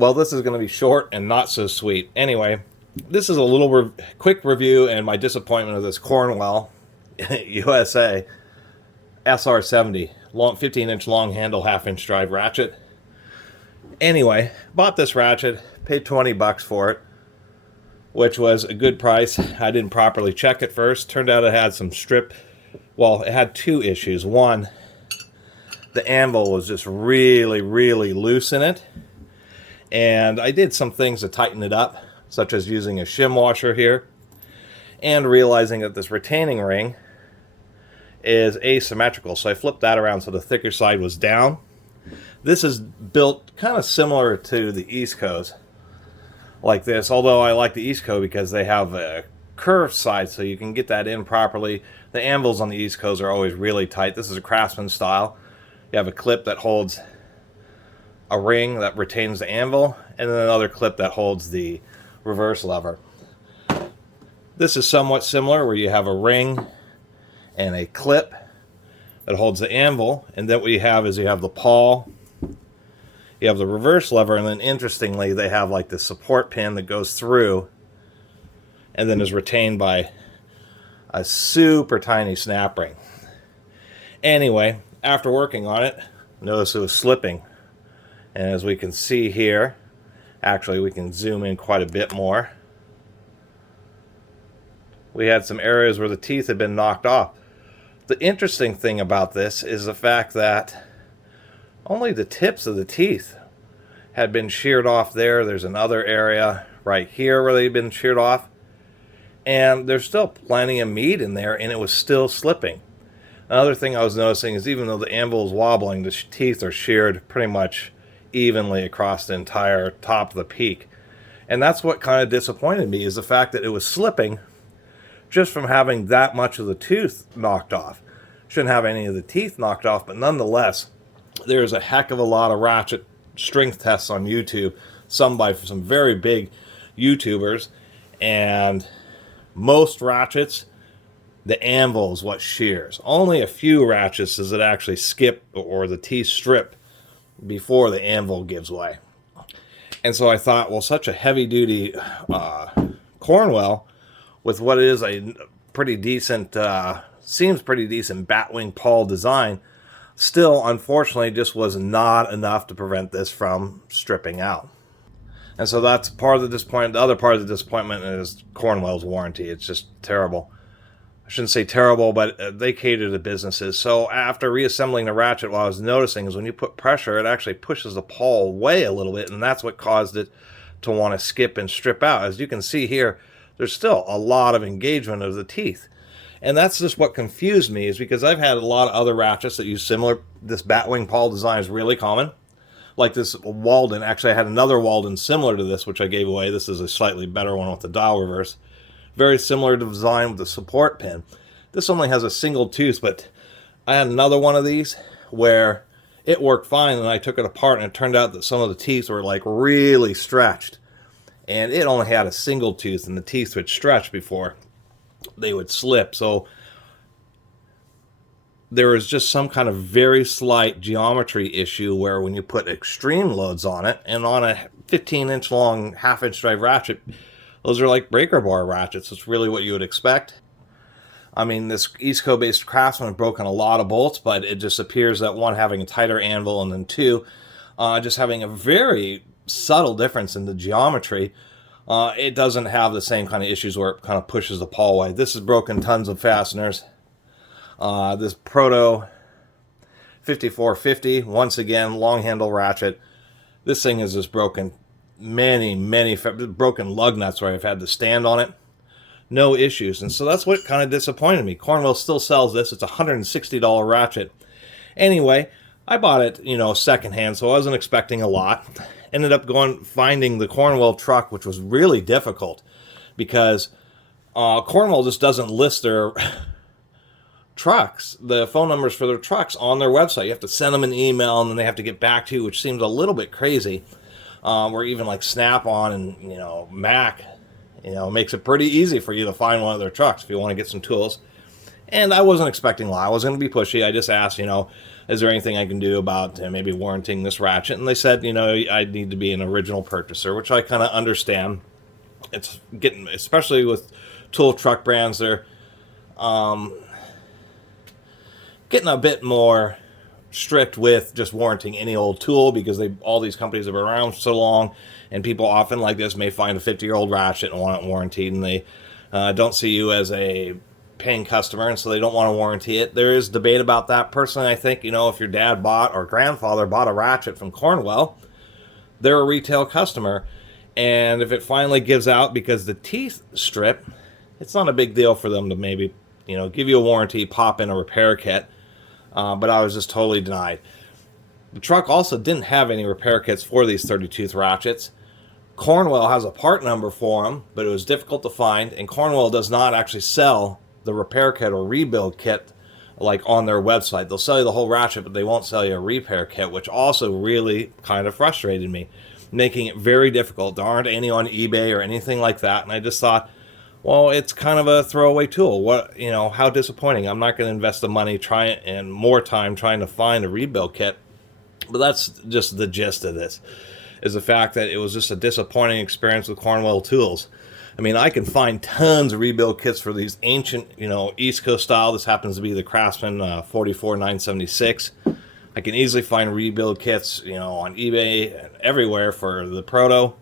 Well, this is going to be short and not so sweet. Anyway, this is a little quick review and my disappointment of this Cornwell USA SR70 long 15-inch long handle, half-inch drive ratchet. Anyway, bought this ratchet, paid $20 for it, which was a good price. I didn't properly check it first. Turned out it had some strip. Well, it had two issues. One, the anvil was just really, really loose in it. And I did some things to tighten it up, such as using a shim washer here, and realizing that this retaining ring is asymmetrical. So I flipped that around so the thicker side was down. This is built kind of similar to the East Coast, like this, although I like the East Coast because they have a curved side so you can get that in properly. The anvils on the East Coast are always really tight. This is a Craftsman style. You have a clip that holds a ring that retains the anvil, and then another clip that holds the reverse lever. This is somewhat similar, where you have a ring and a clip that holds the anvil, and then what you have is you have the pawl, you have the reverse lever, and then interestingly they have like this support pin that goes through and then is retained by a super tiny snap ring. Anyway, after working on it, notice it was slipping. And as we can see here, actually we can zoom in quite a bit more. We had some areas where the teeth had been knocked off. The interesting thing about this is the fact that only the tips of the teeth had been sheared off there. There's another area right here where they've been sheared off. And there's still plenty of meat in there, and it was still slipping. Another thing I was noticing is even though the anvil is wobbling, the teeth are sheared pretty much evenly across the entire top of the peak. And that's what kind of disappointed me, is the fact that it was slipping just from having that much of the tooth knocked off. Shouldn't have any of the teeth knocked off, but nonetheless, there's a heck of a lot of ratchet strength tests on YouTube, some by some very big YouTubers, and most ratchets, the anvil is what shears. Only a few ratchets does it actually skip or the teeth strip before the anvil gives way. And so I thought, well, such a heavy-duty Cornwell with what is a pretty decent, seems pretty decent batwing pawl design, still, unfortunately, just was not enough to prevent this from stripping out. And so that's part of the disappointment. The other part of the disappointment is Cornwell's warranty. It's just terrible. I shouldn't say terrible, but they cater to businesses. So after reassembling the ratchet, what I was noticing is when you put pressure, it actually pushes the pawl away a little bit, and that's what caused it to want to skip and strip out. As you can see here, there's still a lot of engagement of the teeth. And that's just what confused me, is because I've had a lot of other ratchets that use similar, this batwing pawl design is really common. Like this Walden, actually I had another Walden similar to this, which I gave away. This is a slightly better one with the dial reverse. Very similar design with the support pin. This only has a single tooth, but I had another one of these where it worked fine, and I took it apart, and it turned out that some of the teeth were like really stretched. And it only had a single tooth, and the teeth would stretch before they would slip. So there was just some kind of very slight geometry issue where when you put extreme loads on it, and on a 15-inch long half-inch drive ratchet, those are like breaker bar ratchets. It's really what you would expect. I mean, this East Coast-based Craftsman have broken a lot of bolts, but it just appears that one, having a tighter anvil, and then two, just having a very subtle difference in the geometry. It doesn't have the same kind of issues where it kind of pushes the pawl away. This has broken tons of fasteners. This Proto 5450, once again, long handle ratchet. This thing has just broken many broken lug nuts where I've had to stand on it. No issues. And so that's what kind of disappointed me. Cornwell still sells this. It's a $160 ratchet. Anyway, I bought it, secondhand, so I wasn't expecting a lot. Ended up finding the Cornwell truck, which was really difficult because Cornwell just doesn't list their trucks, the phone numbers for their trucks on their website. You have to send them an email, and then they have to get back to you, which seems a little bit crazy. Where even like Snap-on and, Mac, makes it pretty easy for you to find one of their trucks if you want to get some tools. And I wasn't expecting a lot. I wasn't going to be pushy. I just asked, is there anything I can do about maybe warranting this ratchet? And they said, you know, I need to be an original purchaser, which I kind of understand. It's getting, especially with tool truck brands, they're getting a bit more strict with just warranting any old tool, because all these companies have been around so long, and people often like this may find a 50-year-old ratchet and want it warranted, and they don't see you as a paying customer, and so they don't want to warranty it. There is debate about that. Personally, I think, you know, if your dad bought or grandfather bought a ratchet from Cornwell, they're a retail customer, and if it finally gives out because the teeth strip, it's not a big deal for them to maybe, you know, give you a warranty, pop in a repair kit. But I was just totally denied. The truck also didn't have any repair kits for these 30-tooth ratchets. Cornwell has a part number for them, but it was difficult to find, and Cornwell does not actually sell the repair kit or rebuild kit like on their website. They'll sell you the whole ratchet, but they won't sell you a repair kit, which also really kind of frustrated me, making it very difficult. There aren't any on eBay or anything like that, and I just thought, well, it's kind of a throwaway tool. What, you know, how disappointing. I'm not going to invest the money and more time trying to find a rebuild kit. But that's just the gist of this, is the fact that it was just a disappointing experience with Cornwell tools. I mean, I can find tons of rebuild kits for these ancient, you know, East Coast style. This happens to be the Craftsman 44976. I can easily find rebuild kits, you know, on eBay and everywhere for the Proto.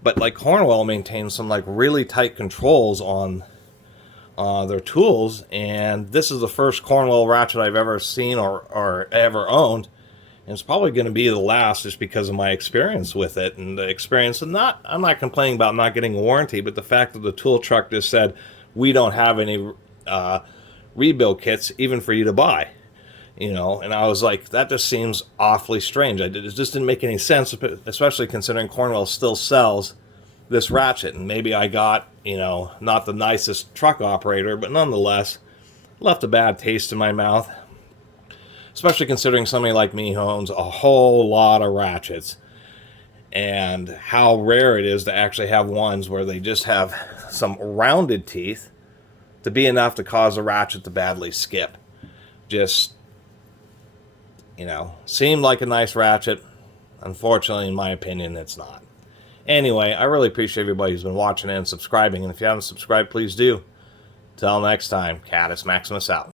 But like Cornwell maintains some like really tight controls on their tools, and this is the first Cornwell ratchet I've ever seen or ever owned, and it's probably going to be the last, just because of my experience with it. And the experience, I'm not complaining about not getting a warranty, but the fact that the tool truck just said, we don't have any rebuild kits even for you to buy. You know, and I was like, that just seems awfully strange. It just didn't make any sense, especially considering Cornwell still sells this ratchet. And maybe I got, you know, not the nicest truck operator, but nonetheless, left a bad taste in my mouth. Especially considering somebody like me who owns a whole lot of ratchets, and how rare it is to actually have ones where they just have some rounded teeth to be enough to cause a ratchet to badly skip. Just, you know, seemed like a nice ratchet. Unfortunately, in my opinion, it's not. Anyway, I really appreciate everybody who's been watching and subscribing. And if you haven't subscribed, please do. Till next time, Catus Maximus out.